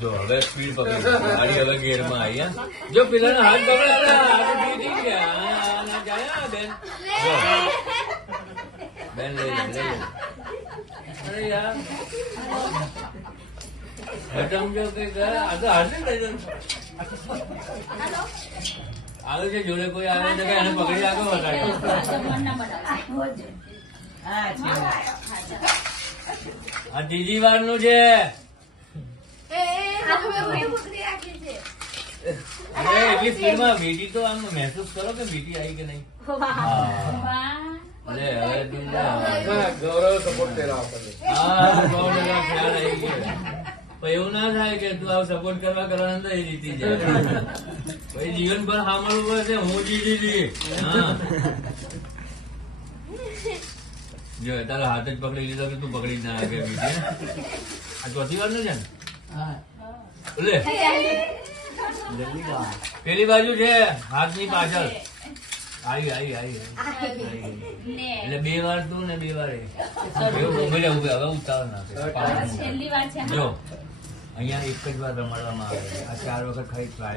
જો હવે સ્પીડ પકડી ગાડી હવે ગેરમાં આવી હા જો પેલાનો હાથ પકડા બેન જો બેન લઈ લે અરે યાર સમજો કે આ તો હાથે લઈ જવાનું આગળ છે જોડે કોઈ આવે તો એને પકડી આગળ વધારે આ ત્રીજી વાર નું છે એટલી સ્પીડમાં વીટી તો આમ મહેસૂસ કરો કે વીટી આવી કે નહીં અરે હવે ગૌરવ સપોર્ટ કર્યા ખ્યાલ આવી ગયો પણ એવું ના થાય કે તું આવું સપોર્ટ કરવાના તો એ રીતિ જાય પછી જીવનભર સાંભળવું પડશે હું જીતી હતી જો તારો હાથ જ પકડી લીધો કે તું પકડી જ ના શકે બીજી આ ચોથી વાર નું છે ને લે પેલી બાજુ છે હાથની પાછળ આવી એટલે 2 વાર તું ને 2 વાર ઉભે હવે ઉતાવળ ના જો અહીંયા એક જ વાર રમાડવામાં આવે આ 4 વખત ખાલી ટ્રાયલ